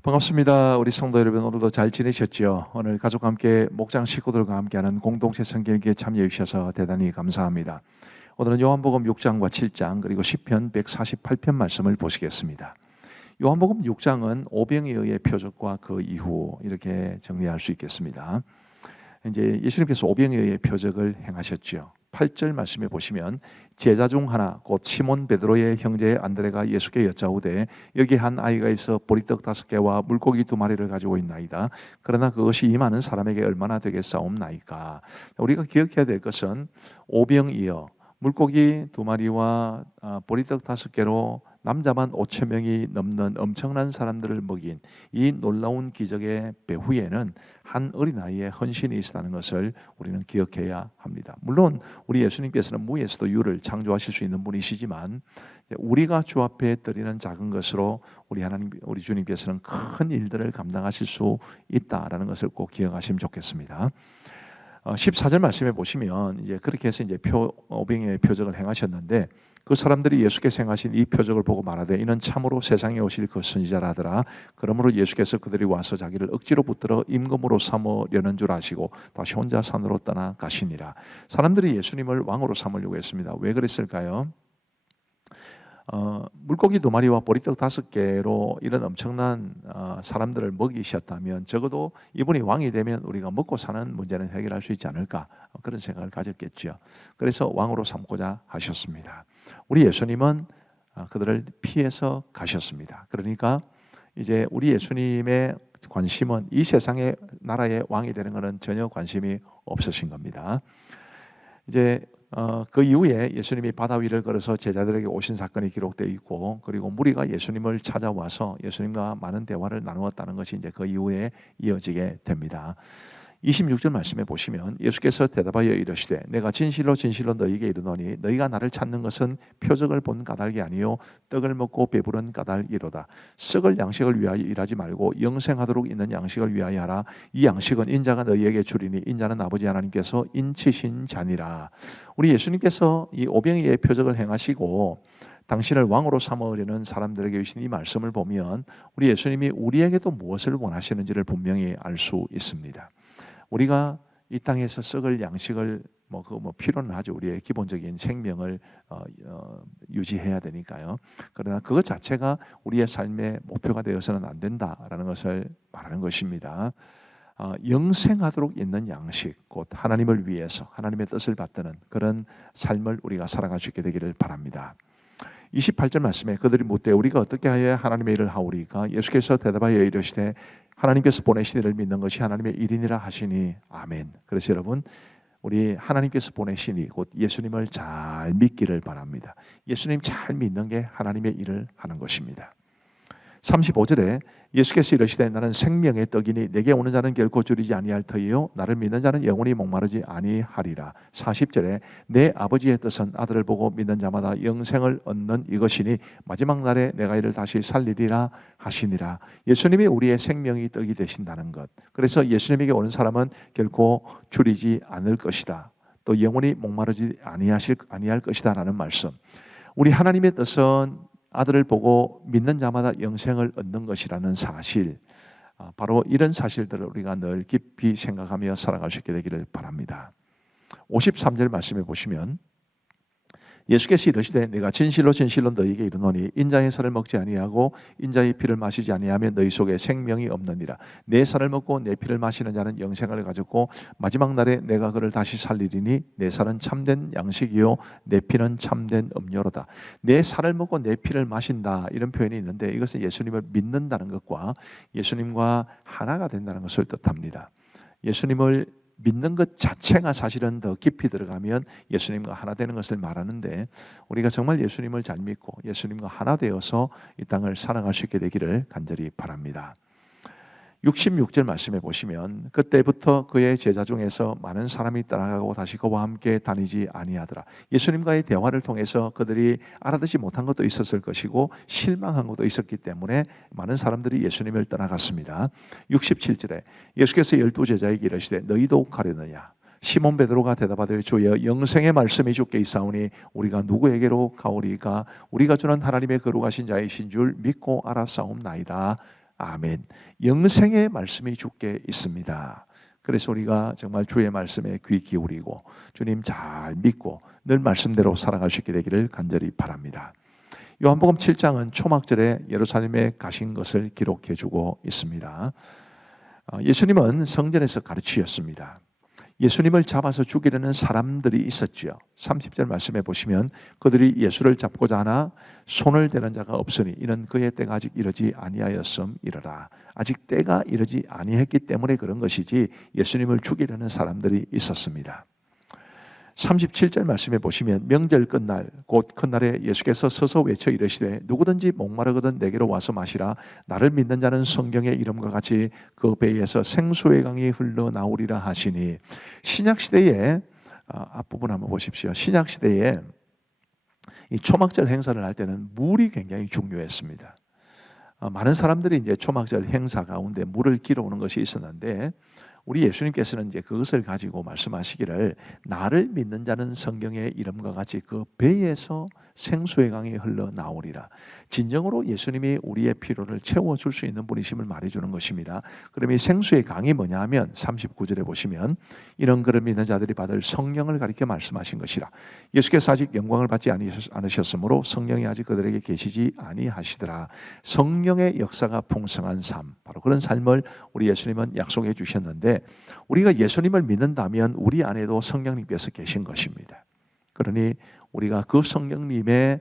반갑습니다. 우리 성도 여러분, 오늘도 잘 지내셨죠? 오늘 가족과 함께 목장 식구들과 함께하는 공동체 성경에 참여해 주셔서 대단히 감사합니다. 오늘은 요한복음 6장과 7장 그리고 시편 148편 말씀을 보시겠습니다. 요한복음 6장은 오병이어의 표적과 그 이후 이렇게 정리할 수 있겠습니다. 이제 예수님께서 오병이어의 표적을 행하셨죠. 8절 말씀에 보시면 제자 중 하나 곧 시몬 베드로의 형제 안드레가 예수께 여짜오되 여기 한 아이가 있어 보리떡 5개와 물고기 2마리를 가지고 있나이다. 그러나 그것이 이 많은 사람에게 얼마나 되겠사옵나이까. 우리가 기억해야 될 것은 오병이어 물고기 2마리와 보리떡 5개로 남자만 5천 명이 넘는 엄청난 사람들을 먹인 이 놀라운 기적의 배후에는 한 어린아이의 헌신이 있다는 것을 우리는 기억해야 합니다. 물론 우리 예수님께서는 무에서도 유를 창조하실 수 있는 분이시지만 우리가 주 앞에 드리는 작은 것으로 우리 주님께서는 큰 일들을 감당하실 수 있다라는 것을 꼭 기억하시면 좋겠습니다. 14절 말씀에 보시면 이제 그렇게 해서 이제 오병이어의 표적을 행하셨는데 그 사람들이 예수께서 행하신 이 표적을 보고 말하되 이는 참으로 세상에 오실 그 선지자라 하더라. 그러므로 예수께서 그들이 와서 자기를 억지로 붙들어 임금으로 삼으려는 줄 아시고 다시 혼자 산으로 떠나 가시니라. 사람들이 예수님을 왕으로 삼으려고 했습니다. 왜 그랬을까요? 물고기 2마리와 보리떡 5개로 이런 엄청난 사람들을 먹이셨다면 적어도 이분이 왕이 되면 우리가 먹고 사는 문제는 해결할 수 있지 않을까, 그런 생각을 가졌겠죠. 그래서 왕으로 삼고자 하셨습니다. 우리 예수님은 그들을 피해서 가셨습니다. 그러니까 이제 우리 예수님의 관심은 이 세상의 나라의 왕이 되는 것은 전혀 관심이 없으신 겁니다. 이제 그 이후에 예수님이 바다 위를 걸어서 제자들에게 오신 사건이 기록되어 있고, 그리고 무리가 예수님을 찾아와서 예수님과 많은 대화를 나누었다는 것이 이제 그 이후에 이어지게 됩니다. 26절 말씀에 보시면 예수께서 대답하여 이르시되 내가 진실로 진실로 너희에게 이르노니 너희가 나를 찾는 것은 표적을 본 까닭이 아니요 떡을 먹고 배부른 까닭이로다. 썩을 양식을 위하여 일하지 말고 영생하도록 있는 양식을 위하여 하라. 이 양식은 인자가 너희에게 주리니 인자는 아버지 하나님께서 인치신 자니라. 우리 예수님께서 이 오병이어의 표적을 행하시고 당신을 왕으로 삼으려는 사람들에게 주신 이 말씀을 보면 우리 예수님이 우리에게도 무엇을 원하시는지를 분명히 알 수 있습니다. 우리가 이 땅에서 썩을 양식을 필요는 하죠. 우리의 기본적인 생명을 유지해야 되니까요. 그러나 그것 자체가 우리의 삶의 목표가 되어서는 안 된다라는 것을 말하는 것입니다. 영생하도록 있는 양식, 곧 하나님을 위해서 하나님의 뜻을 받드는 그런 삶을 우리가 살아갈 수 있게 되기를 바랍니다. 28절 말씀에 그들이 묻되 우리가 어떻게 하여야 하나님의 일을 하오리까? 예수께서 대답하여 이르시되 하나님께서 보내신 이를 믿는 것이 하나님의 일이니라 하시니 아멘. 그래서 여러분, 우리 하나님께서 보내신 이 곧 예수님을 잘 믿기를 바랍니다. 예수님 잘 믿는 게 하나님의 일을 하는 것입니다. 35절에 예수께서 이르시되 나는 생명의 떡이니 내게 오는 자는 결코 줄이지 아니할 터이요 나를 믿는 자는 영원히 목마르지 아니하리라. 40절에 내 아버지의 뜻은 아들을 보고 믿는 자마다 영생을 얻는 이것이니 마지막 날에 내가 이를 다시 살리리라 하시니라. 예수님이 우리의 생명이 떡이 되신다는 것, 그래서 예수님에게 오는 사람은 결코 줄이지 않을 것이다, 또 영원히 목마르지 아니할 것이다 라는 말씀. 우리 하나님의 뜻은 아들을 보고 믿는 자마다 영생을 얻는 것이라는 사실, 바로 이런 사실들을 우리가 늘 깊이 생각하며 살아갈 수 있게 되기를 바랍니다. 53절 말씀해 보시면 예수께서 이르시되 내가 진실로 진실로 너희에게 이르노니 인자의 살을 먹지 아니하고 인자의 피를 마시지 아니하면 너희 속에 생명이 없느니라. 내 살을 먹고 내 피를 마시는 자는 영생을 가졌고 마지막 날에 내가 그를 다시 살리리니 내 살은 참된 양식이요 내 피는 참된 음료로다. 내 살을 먹고 내 피를 마신다, 이런 표현이 있는데 이것은 예수님을 믿는다는 것과 예수님과 하나가 된다는 것을 뜻합니다. 예수님을 믿는 것 자체가 사실은 더 깊이 들어가면 예수님과 하나 되는 것을 말하는데, 우리가 정말 예수님을 잘 믿고 예수님과 하나 되어서 이 땅을 살아갈 수 있게 되기를 간절히 바랍니다. 66절 말씀해 보시면 그때부터 그의 제자 중에서 많은 사람이 떠나가고 다시 그와 함께 다니지 아니하더라. 예수님과의 대화를 통해서 그들이 알아듣지 못한 것도 있었을 것이고 실망한 것도 있었기 때문에 많은 사람들이 예수님을 떠나갔습니다. 67절에 예수께서 12제자에게 이르시되 너희도 가려느냐? 시몬 베드로가 대답하되 주여 영생의 말씀이 주께 있사오니 우리가 누구에게로 가오리까? 우리가 주는 하나님의 거룩하신 자이신 줄 믿고 알았사옵나이다 아멘. 영생의 말씀이 주께 있습니다. 그래서 우리가 정말 주의 말씀에 귀 기울이고 주님 잘 믿고 늘 말씀대로 살아갈 수 있게 되기를 간절히 바랍니다. 요한복음 7장은 초막절에 예루살렘에 가신 것을 기록해 주고 있습니다. 예수님은 성전에서 가르치셨습니다. 예수님을 잡아서 죽이려는 사람들이 있었지요. 30절 말씀해 보시면 그들이 예수를 잡고자 하나 손을 대는 자가 없으니 이는 그의 때가 아직 이르지 아니하였음이러라. 아직 때가 이르지 아니했기 때문에 그런 것이지 예수님을 죽이려는 사람들이 있었습니다. 37절 말씀해 보시면 명절 끝날 곧 큰날에 예수께서 서서 외쳐 이르시되 누구든지 목마르거든 내게로 와서 마시라. 나를 믿는 자는 성경의 이름과 같이 그 배에서 생수의 강이 흘러나오리라 하시니, 신약시대에 앞부분 한번 보십시오. 신약시대에 이 초막절 행사를 할 때는 물이 굉장히 중요했습니다. 많은 사람들이 이제 초막절 행사 가운데 물을 길어오는 것이 있었는데 우리 예수님께서는 이제 그것을 가지고 말씀하시기를 나를 믿는 자는 성경의 이름과 같이 그 배에서 생수의 강이 흘러나오리라. 진정으로 예수님이 우리의 필요를 채워줄 수 있는 분이심을 말해주는 것입니다. 그럼 이 생수의 강이 뭐냐 하면 39절에 보시면 이런 그를 믿는 자들이 받을 성령을 가리켜 말씀하신 것이라. 예수께서 아직 영광을 받지 않으셨으므로 성령이 아직 그들에게 계시지 아니하시더라. 성령의 역사가 풍성한 삶, 바로 그런 삶을 우리 예수님은 약속해 주셨는데 우리가 예수님을 믿는다면 우리 안에도 성령님께서 계신 것입니다. 그러니 우리가 그 성령님의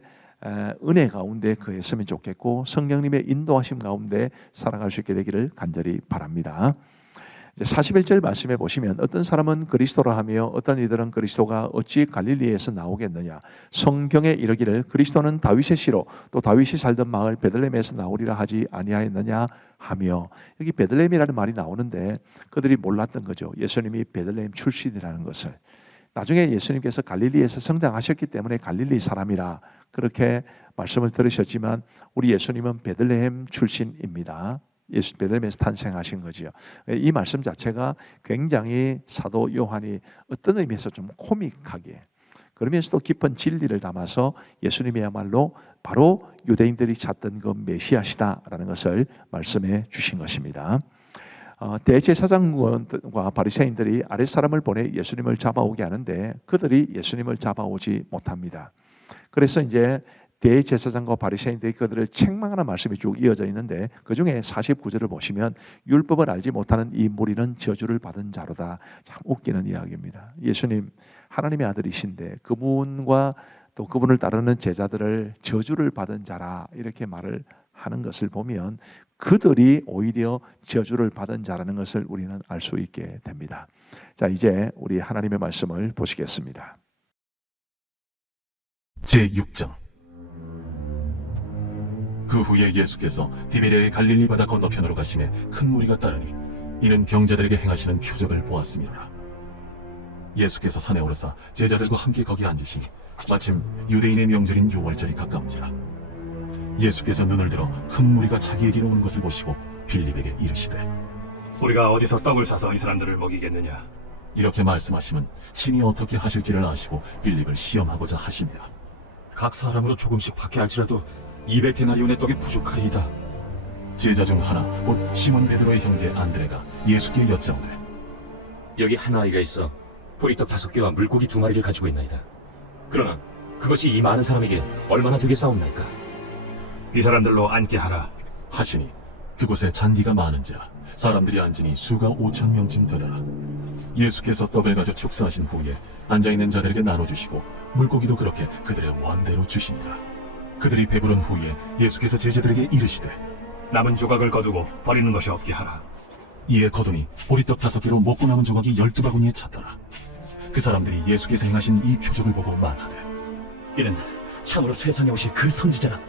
은혜 가운데 거했으면 좋겠고 성령님의 인도하심 가운데 살아갈 수 있게 되기를 간절히 바랍니다. 41절 말씀해 보시면 어떤 사람은 그리스도라 하며 어떤 이들은 그리스도가 어찌 갈릴리에서 나오겠느냐. 성경에 이르기를 그리스도는 다윗의 씨로 또 다윗이 살던 마을 베들레헴에서 나오리라 하지 아니하였느냐 하며, 여기 베들레헴이라는 말이 나오는데 그들이 몰랐던 거죠. 예수님이 베들레헴 출신이라는 것을. 나중에 예수님께서 갈릴리에서 성장하셨기 때문에 갈릴리 사람이라 그렇게 말씀을 들으셨지만 우리 예수님은 베들레헴 출신입니다. 예수 베들레헴에서 탄생하신 거지요. 이 말씀 자체가 굉장히 사도 요한이 어떤 의미에서 좀 코믹하게 그러면서도 깊은 진리를 담아서 예수님이야말로 바로 유대인들이 찾던 그 메시아시다라는 것을 말씀해 주신 것입니다. 대제사장과 바리새인들이 아랫사람을 보내 예수님을 잡아오게 하는데 그들이 예수님을 잡아오지 못합니다. 그래서 이제 대제사장과 바리새인들이 그들을 책망하는 말씀이 쭉 이어져 있는데 그 중에 49절을 보시면 율법을 알지 못하는 이 무리는 저주를 받은 자로다. 참 웃기는 이야기입니다. 예수님 하나님의 아들이신데 그분과 또 그분을 따르는 제자들을 저주를 받은 자라 이렇게 말을 하는 것을 보면 그들이 오히려 저주를 받은 자라는 것을 우리는 알 수 있게 됩니다. 자, 이제 우리 하나님의 말씀을 보시겠습니다. 제6장. 그 후에 예수께서 디베랴의 갈릴리 바다 건너편으로 가시매 큰 무리가 따르니 이는 병자들에게 행하시는 표적을 보았음이로라. 예수께서 산에 오르사 제자들과 함께 거기 앉으시니 마침 유대인의 명절인 유월절이 가까운지라. 예수께서 눈을 들어 큰 무리가 자기에게로 오는 것을 보시고 빌립에게 이르시되 우리가 어디서 떡을 사서 이 사람들을 먹이겠느냐. 이렇게 말씀하시면 친히 어떻게 하실지를 아시고 빌립을 시험하고자 하십니다. 각 사람으로 조금씩 받게 할지라도 200데나리온의 떡이 부족하리이다. 제자 중 하나 곧 시몬 베드로의 형제 안드레가 예수께 여짜오되 여기 한 아이가 있어 보리떡 5개와 물고기 2마리를 가지고 있나이다. 그러나 그것이 이 많은 사람에게 얼마나 되겠사옵나이까? 이 사람들로 앉게 하라. 하시니 그곳에 잔디가 많은지라 사람들이 앉으니 수가 5,000명쯤 되더라. 예수께서 떡을 가져 축사하신 후에 앉아있는 자들에게 나눠주시고 물고기도 그렇게 그들의 원대로 주시니라. 그들이 배부른 후에 예수께서 제자들에게 이르시되 남은 조각을 거두고 버리는 것이 없게 하라. 이에 거두니 보리떡 5개로 먹고 남은 조각이 12바구니에 찼더라. 그 사람들이 예수께서 행하신 이 표적을 보고 말하되 이는 참으로 세상에 오실 그 선지자라.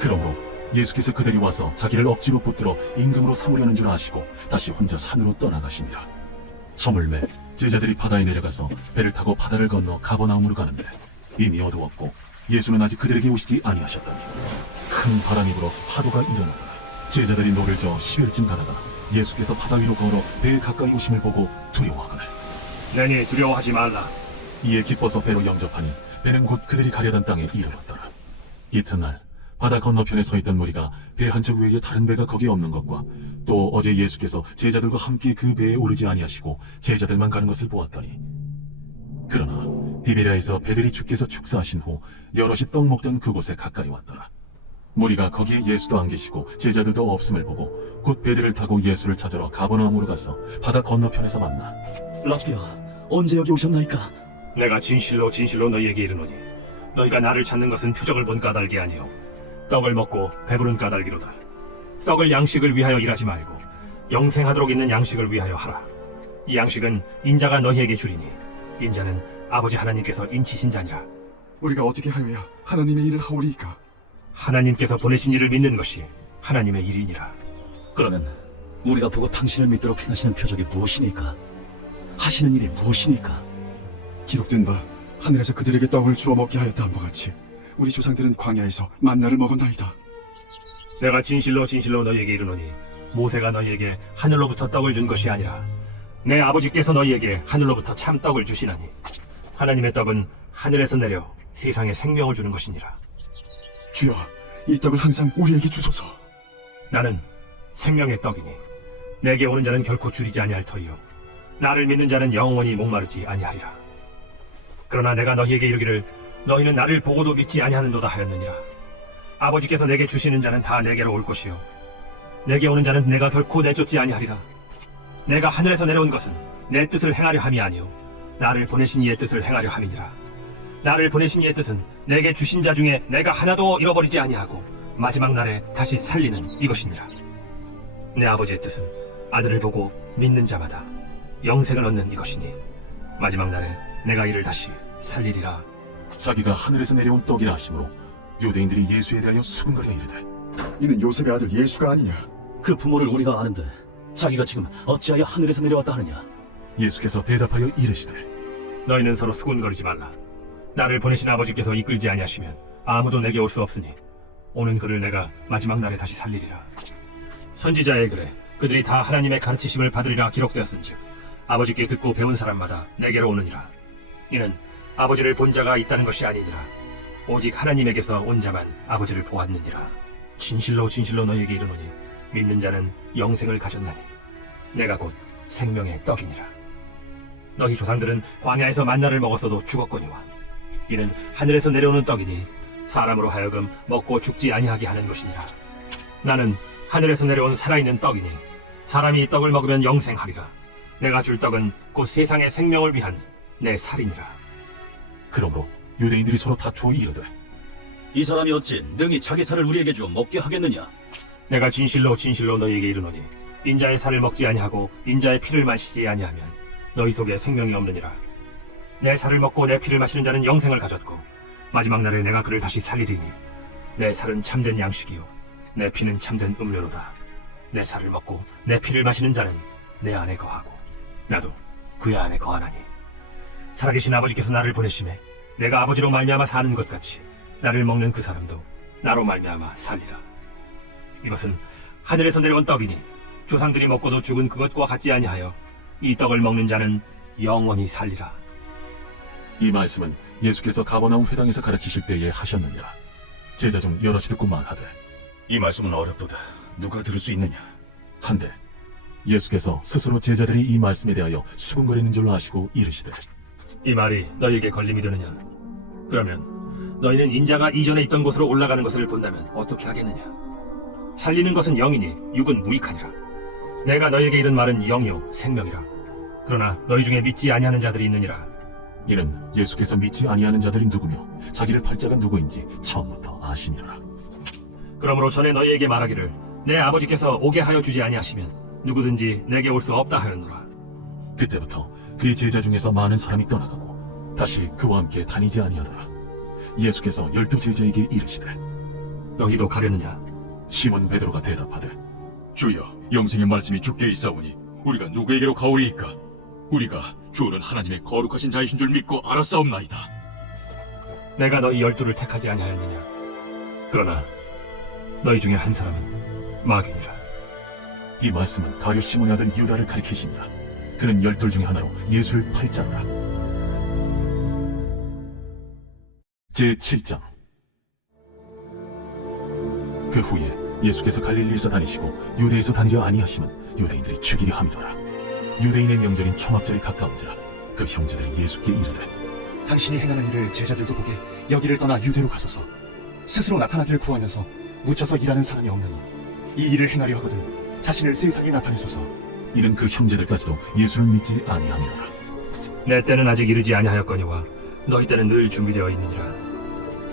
그러므로 예수께서 그들이 와서 자기를 억지로 붙들어 임금으로 삼으려는 줄 아시고 다시 혼자 산으로 떠나가시니라. 저물매 제자들이 바다에 내려가서 배를 타고 바다를 건너 가버나움으로 가는데 이미 어두웠고 예수는 아직 그들에게 오시지 아니하셨더니 큰 바람이 불어 파도가 일어나더라. 제자들이 노를 저어 10여리쯤 가다가 예수께서 바다 위로 걸어 배에 가까이 오심을 보고 두려워하거늘 내니 두려워하지 말라. 이에 기뻐서 배로 영접하니 배는 곧 그들이 가려던 땅에 이르렀더라. 이튿날 바다 건너편에 서 있던 무리가 배 한쪽 외에 다른 배가 거기 없는 것과 또 어제 예수께서 제자들과 함께 그 배에 오르지 아니하시고 제자들만 가는 것을 보았더니 그러나 디베랴에서 배들이 주께서 축사하신 후 여럿이 떡 먹던 그곳에 가까이 왔더라. 무리가 거기에 예수도 안 계시고 제자들도 없음을 보고 곧 배들을 타고 예수를 찾으러 가버나움으로 가서 바다 건너편에서 만나 라비야, 언제 여기 오셨나이까? 내가 진실로 진실로 너희에게 이르노니 너희가 나를 찾는 것은 표적을 본 까닭이 아니요 떡을 먹고 배부른 까닭이로다. 썩을 양식을 위하여 일하지 말고 영생하도록 있는 양식을 위하여 하라. 이 양식은 인자가 너희에게 주리니 인자는 아버지 하나님께서 인치신 자니라. 우리가 어떻게 하여야 하나님의 일을 하오리이까? 하나님께서 보내신 이를 믿는 것이 하나님의 일이니라. 그러면 우리가 보고 당신을 믿도록 행하시는 표적이 무엇이니까? 하시는 일이 무엇이니까? 기록된 바 하늘에서 그들에게 떡을 주어 먹게 하였다 함과 같이 우리 조상들은 광야에서 만나를 먹었나이다. 내가 진실로 진실로 너희에게 이르노니 모세가 너희에게 하늘로부터 떡을 준 것이 아니라 내 아버지께서 너희에게 하늘로부터 참 떡을 주시나니 하나님의 떡은 하늘에서 내려 세상에 생명을 주는 것이니라. 주여, 이 떡을 항상 우리에게 주소서. 나는 생명의 떡이니 내게 오는 자는 결코 줄이지 아니할 터이요 나를 믿는 자는 영원히 목마르지 아니하리라. 그러나 내가 너희에게 이르기를 너희는 나를 보고도 믿지 아니하는도다 하였느니라. 아버지께서 내게 주시는 자는 다 내게로 올 것이요 내게 오는 자는 내가 결코 내쫓지 아니하리라. 내가 하늘에서 내려온 것은 내 뜻을 행하려 함이 아니요 나를 보내신 이의 뜻을 행하려 함이니라. 나를 보내신 이의 뜻은 내게 주신 자 중에 내가 하나도 잃어버리지 아니하고 마지막 날에 다시 살리는 이것이니라. 내 아버지의 뜻은 아들을 보고 믿는 자마다 영생을 얻는 이것이니 마지막 날에 내가 이를 다시 살리리라. 자기가 하늘에서 내려온 떡이라 하심으로 유대인들이 예수에 대하여 수군거려 이르되 이는 요셉의 아들 예수가 아니냐? 그 부모를 우리가 아는데 자기가 지금 어찌하여 하늘에서 내려왔다 하느냐? 예수께서 대답하여 이르시되 너희는 서로 수군거리지 말라. 나를 보내신 아버지께서 이끌지 아니하시면 아무도 내게 올 수 없으니 오는 그를 내가 마지막 날에 다시 살리리라. 선지자의 글에 그들이 다 하나님의 가르치심을 받으리라 기록되었은즉 아버지께 듣고 배운 사람마다 내게로 오느니라. 이는 아버지를 본 자가 있다는 것이 아니니라. 오직 하나님에게서 온 자만 아버지를 보았느니라. 진실로 진실로 너희에게 이르노니 믿는 자는 영생을 가졌나니 내가 곧 생명의 떡이니라. 너희 조상들은 광야에서 만나를 먹었어도 죽었거니와 이는 하늘에서 내려오는 떡이니 사람으로 하여금 먹고 죽지 아니하게 하는 것이니라. 나는 하늘에서 내려온 살아있는 떡이니 사람이 이 떡을 먹으면 영생하리라. 내가 줄 떡은 곧 세상의 생명을 위한 내 살이니라. 그러므로 유대인들이 서로 다투어 이르되 이 사람이 어찌 능히 자기 살을 우리에게 주어 먹게 하겠느냐? 내가 진실로 진실로 너희에게 이르노니 인자의 살을 먹지 아니하고 인자의 피를 마시지 아니하면 너희 속에 생명이 없느니라. 내 살을 먹고 내 피를 마시는 자는 영생을 가졌고 마지막 날에 내가 그를 다시 살리리니 내 살은 참된 양식이요 내 피는 참된 음료로다. 내 살을 먹고 내 피를 마시는 자는 내 안에 거하고 나도 그의 안에 거하나니 살아계신 아버지께서 나를 보내심에 내가 아버지로 말미암아 사는 것 같이 나를 먹는 그 사람도 나로 말미암아 살리라. 이것은 하늘에서 내려온 떡이니 조상들이 먹고도 죽은 그것과 같지 아니하여 이 떡을 먹는 자는 영원히 살리라. 이 말씀은 예수께서 가버나움 회당에서 가르치실 때에 하셨느니라. 제자 중 여럿이 듣고 말하되 이 말씀은 어렵도다. 누가 들을 수 있느냐? 한데 예수께서 스스로 제자들이 이 말씀에 대하여 수군거리는 줄 아시고 이르시되 이 말이 너희에게 걸림이 되느냐? 그러면 너희는 인자가 이전에 있던 곳으로 올라가는 것을 본다면 어떻게 하겠느냐? 살리는 것은 영이니 육은 무익하니라. 내가 너희에게 이른 말은 영이요 생명이라. 그러나 너희 중에 믿지 아니하는 자들이 있느니라. 이는 예수께서 믿지 아니하는 자들이 누구며 자기를 팔 자가 누구인지 처음부터 아시니라. 그러므로 전에 너희에게 말하기를 내 아버지께서 오게 하여 주지 아니하시면 누구든지 내게 올 수 없다 하였노라. 그때부터 그의 제자 중에서 많은 사람이 떠나가고 다시 그와 함께 다니지 아니하더라. 예수께서 12 제자에게 이르시되 너희도 가려느냐? 시몬 베드로가 대답하되 주여, 영생의 말씀이 주께 있사오니 우리가 누구에게로 가오리이까? 우리가 주는 하나님의 거룩하신 자이신 줄 믿고 알았사옵나이다. 내가 너희 12를 택하지 아니하였느냐? 그러나 너희 중에 한 사람은 마귀니라. 이 말씀은 가룟 시몬의 아들 유다를 가리키시니라. 그는 12 중에 하나로 예수를 팔 자라. 제7장 그 후에 예수께서 갈릴리에서 다니시고 유대에서 다니려 아니하심은 유대인들이 죽이려 함이로라. 유대인의 명절인 초막절이 가까운지라 그 형제들이 예수께 이르되 당신이 행하는 일을 제자들도 보게 여기를 떠나 유대로 가소서. 스스로 나타나기를 구하면서 묻혀서 일하는 사람이 없느니 이 일을 행하려 하거든 자신을 세상에 나타내소서. 이는 그 형제들까지도 예수를 믿지 아니함이로라. 내 때는 아직 이르지 아니하였거니와 너희 때는 늘 준비되어 있느니라.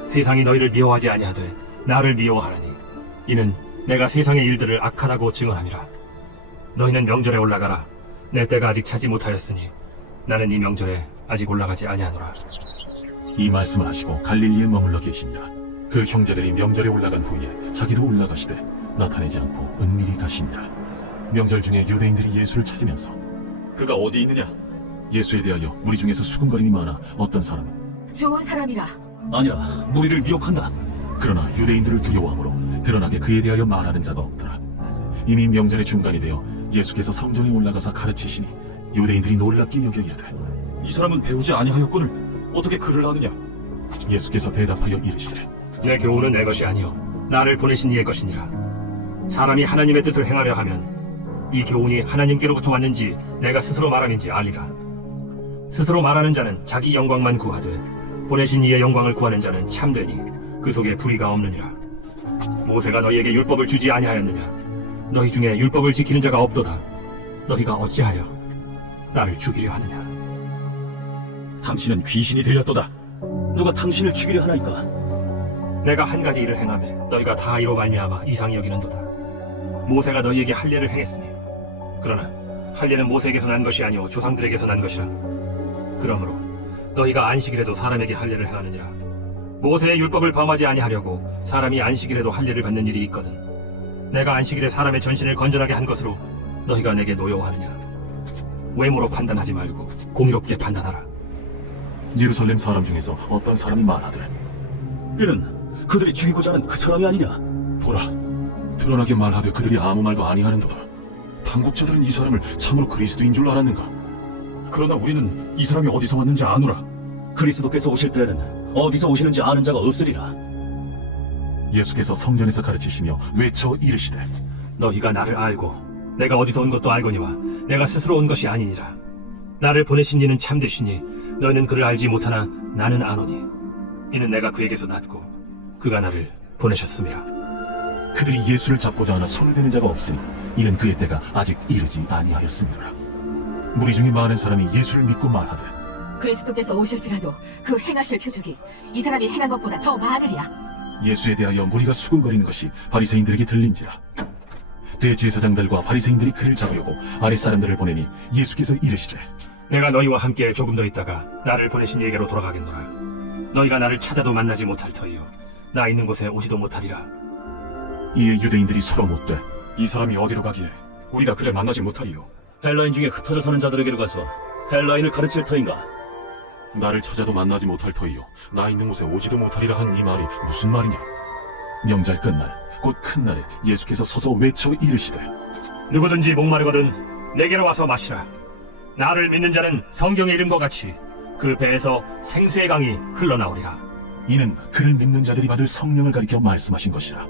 세상이 너희를 미워하지 아니하되 나를 미워하나니 이는 내가 세상의 일들을 악하다고 증언함이라. 너희는 명절에 올라가라. 내 때가 아직 차지 못하였으니 나는 이 명절에 아직 올라가지 아니하노라. 이 말씀을 하시고 갈릴리에 머물러 계시니라. 그 형제들이 명절에 올라간 후에 자기도 올라가시되 나타내지 않고 은밀히 가시니라. 명절 중에 유대인들이 예수를 찾으면서 그가 어디 있느냐? 예수에 대하여 무리 중에서 수군거림이 많아 어떤 사람은 좋은 사람이라. 아니라 무리를 미혹한다. 그러나 유대인들을 두려워하므로 드러나게 그에 대하여 말하는 자가 없더라. 이미 명절의 중간이 되어 예수께서 성전에 올라가서 가르치시니 유대인들이 놀랍게 여겨 이르되 이 사람은 배우지 아니하였거늘 어떻게 글을 아느냐? 예수께서 대답하여 이르시되 내 교훈은 내 것이 아니요 나를 보내신 이의 것이니라. 사람이 하나님의 뜻을 행하려 하면 이 교훈이 하나님께로부터 왔는지 내가 스스로 말함인지 알리라. 스스로 말하는 자는 자기 영광만 구하되 보내신 이의 영광을 구하는 자는 참되니 그 속에 불의가 없느니라. 모세가 너희에게 율법을 주지 아니하였느냐? 너희 중에 율법을 지키는 자가 없도다. 너희가 어찌하여 나를 죽이려 하느냐? 당신은 귀신이 들렸도다. 누가 당신을 죽이려 하나이까? 내가 한 가지 일을 행하매 너희가 다 이로 말미암아 이상히 여기는도다. 모세가 너희에게 할례를 행했으니 그러나 할례는 모세에게서 난 것이 아니오 조상들에게서 난 것이라. 그러므로 너희가 안식일에도 사람에게 할례를 행하느니라. 모세의 율법을 범하지 아니하려고 사람이 안식일에도 할례를 받는 일이 있거든. 내가 안식일에 사람의 전신을 건전하게 한 것으로 너희가 내게 노여워하느냐? 외모로 판단하지 말고 공의롭게 판단하라. 예루살렘 사람 중에서 어떤 사람이 말하되 이는 그들이 죽이고자 하는 그 사람이 아니냐? 보라 드러나게 말하되 그들이 아무 말도 아니하는도다. 당국자들은 이 사람을 참으로 그리스도인 줄 알았는가? 그러나 우리는 이 사람이 어디서 왔는지 아노라. 그리스도께서 오실 때에는 어디서 오시는지 아는 자가 없으리라. 예수께서 성전에서 가르치시며 외쳐 이르시되 너희가 나를 알고 내가 어디서 온 것도 알거니와 내가 스스로 온 것이 아니니라. 나를 보내신 이는 참되시니 너희는 그를 알지 못하나 나는 아노니 이는 내가 그에게서 났고 그가 나를 보내셨음이라. 그들이 예수를 잡고자 하나 손을 대는 자가 없으니 이는 그의 때가 아직 이르지 아니하였음이라. 무리 중에 많은 사람이 예수를 믿고 말하되 그리스도께서 오실지라도 그 행하실 표적이 이 사람이 행한 것보다 더 많으리야. 예수에 대하여 무리가 수군거리는 것이 바리새인들에게 들린지라. 대제사장들과 바리새인들이 그를 잡으려고 아랫사람들을 보내니 예수께서 이르시되 내가 너희와 함께 조금 더 있다가 나를 보내신 이에게로 돌아가겠노라. 너희가 나를 찾아도 만나지 못할 터이요 나 있는 곳에 오지도 못하리라. 이에 유대인들이 서로 못되 이 사람이 어디로 가기에 우리가 그를 만나지 못하리요? 헬라인 중에 흩어져 사는 자들에게로 가서 헬라인을 가르칠 터인가? 나를 찾아도 만나지 못할 터이요 나 있는 곳에 오지도 못하리라 한 이 말이 무슨 말이냐? 명절 끝날 곧 큰 날에 예수께서 서서 외쳐 이르시되 누구든지 목마르거든 내게로 와서 마시라. 나를 믿는 자는 성경의 이름과 같이 그 배에서 생수의 강이 흘러나오리라. 이는 그를 믿는 자들이 받을 성령을 가리켜 말씀하신 것이라.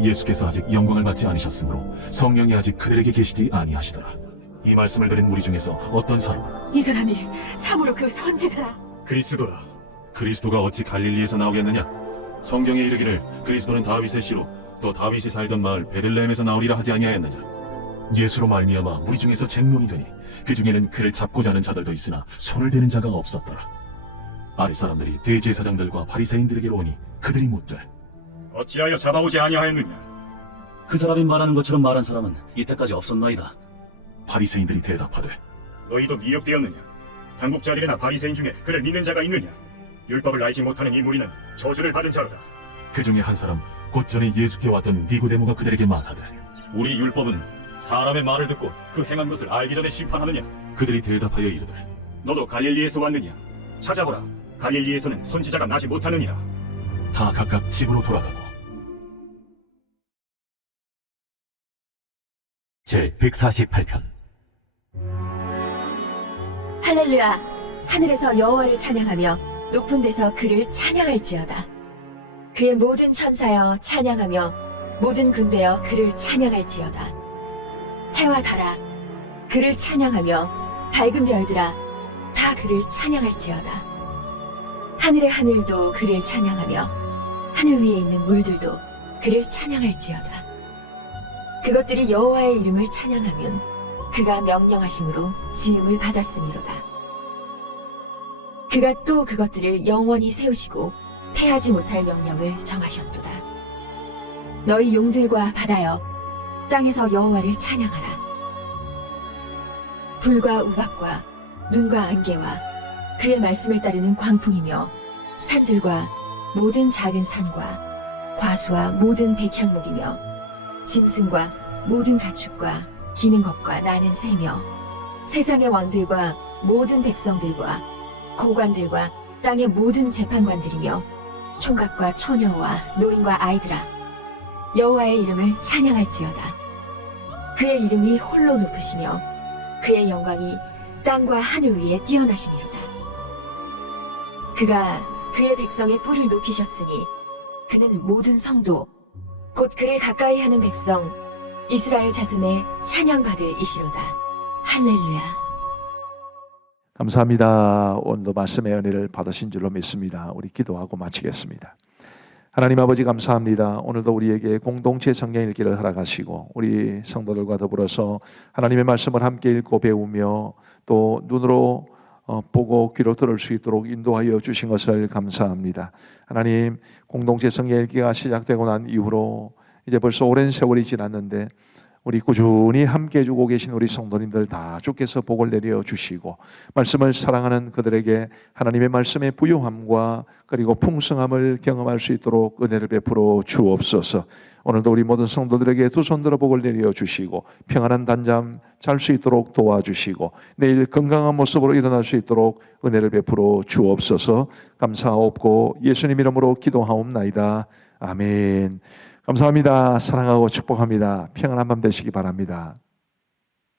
예수께서 아직 영광을 받지 않으셨으므로 성령이 아직 그들에게 계시지 아니하시더라. 이 말씀을 들은 무리 중에서 어떤 사람은 이 사람이 참으로 그 선지자라. 그리스도라. 그리스도가 어찌 갈릴리에서 나오겠느냐? 성경에 이르기를 그리스도는 다윗의 씨로 또 다윗이 살던 마을 베들레헴에서 나오리라 하지 아니하였느냐? 예수로 말미암아 무리 중에서 쟁론이 되니 그 중에는 그를 잡고자 하는 자들도 있으나 손을 대는 자가 없었더라. 아랫사람들이 대제사장들과 바리새인들에게로 오니 그들이 묻되 어찌하여 잡아오지 아니하였느냐? 그 사람이 말하는 것처럼 말한 사람은 이때까지 없었나이다. 바리새인들이 대답하되 너희도 미혹되었느냐? 당국자들이나 바리새인 중에 그를 믿는 자가 있느냐? 율법을 알지 못하는 이 무리는 저주를 받은 자로다. 그 중에 한 사람 곧 전에 예수께 왔던 니고데모가 그들에게 말하되 우리 율법은 사람의 말을 듣고 그 행한 것을 알기 전에 심판하느냐? 그들이 대답하여 이르되 너도 갈릴리에서 왔느냐? 찾아보라. 갈릴리에서는 선지자가 나지 못하느니라. 다 각각 집으로 돌아가고 제 148편 할렐루야! 하늘에서 여호와를 찬양하며 높은 데서 그를 찬양할지어다. 그의 모든 천사여 찬양하며 모든 군대여 그를 찬양할지어다. 해와 달아 그를 찬양하며 밝은 별들아 다 그를 찬양할지어다. 하늘의 하늘도 그를 찬양하며 하늘 위에 있는 물들도 그를 찬양할지어다. 그것들이 여호와의 이름을 찬양하면 그가 명령하심으로 지음을 받았음이로다. 그가 또 그것들을 영원히 세우시고 패하지 못할 명령을 정하셨도다. 너희 용들과 바다여 땅에서 여호와를 찬양하라. 불과 우박과 눈과 안개와 그의 말씀을 따르는 광풍이며 산들과 모든 작은 산과 과수와 모든 백향목이며 짐승과 모든 가축과 기는 것과 나는 새며 세상의 왕들과 모든 백성들과 고관들과 땅의 모든 재판관들이며 총각과 처녀와 노인과 아이들아 여호와의 이름을 찬양할지어다. 그의 이름이 홀로 높으시며 그의 영광이 땅과 하늘 위에 뛰어나시니로다. 그가 그의 백성의 뿔을 높이셨으니 그는 모든 성도 곧 그를 가까이 하는 백성 이스라엘 자손의 찬양받을 이시로다. 할렐루야. 감사합니다. 오늘도 말씀의 은혜를 받으신 줄로 믿습니다. 우리 기도하고 마치겠습니다. 하나님 아버지 감사합니다. 오늘도 우리에게 공동체 성경 읽기를 허락하시고 우리 성도들과 더불어서 하나님의 말씀을 함께 읽고 배우며 또 눈으로 보고 귀로 들을 수 있도록 인도하여 주신 것을 감사합니다. 하나님, 공동체 성경 읽기가 시작되고 난 이후로 이제 벌써 오랜 세월이 지났는데 우리 꾸준히 함께 해주고 계신 우리 성도님들 다 주께서 복을 내려 주시고 말씀을 사랑하는 그들에게 하나님의 말씀의 부요함과 그리고 풍성함을 경험할 수 있도록 은혜를 베풀어 주옵소서. 오늘도 우리 모든 성도들에게 두 손 들어 복을 내려 주시고 평안한 단잠 잘 수 있도록 도와주시고 내일 건강한 모습으로 일어날 수 있도록 은혜를 베풀어 주옵소서. 감사하옵고 예수님 이름으로 기도하옵나이다. 아멘. 감사합니다. 사랑하고 축복합니다. 평안한 밤 되시기 바랍니다.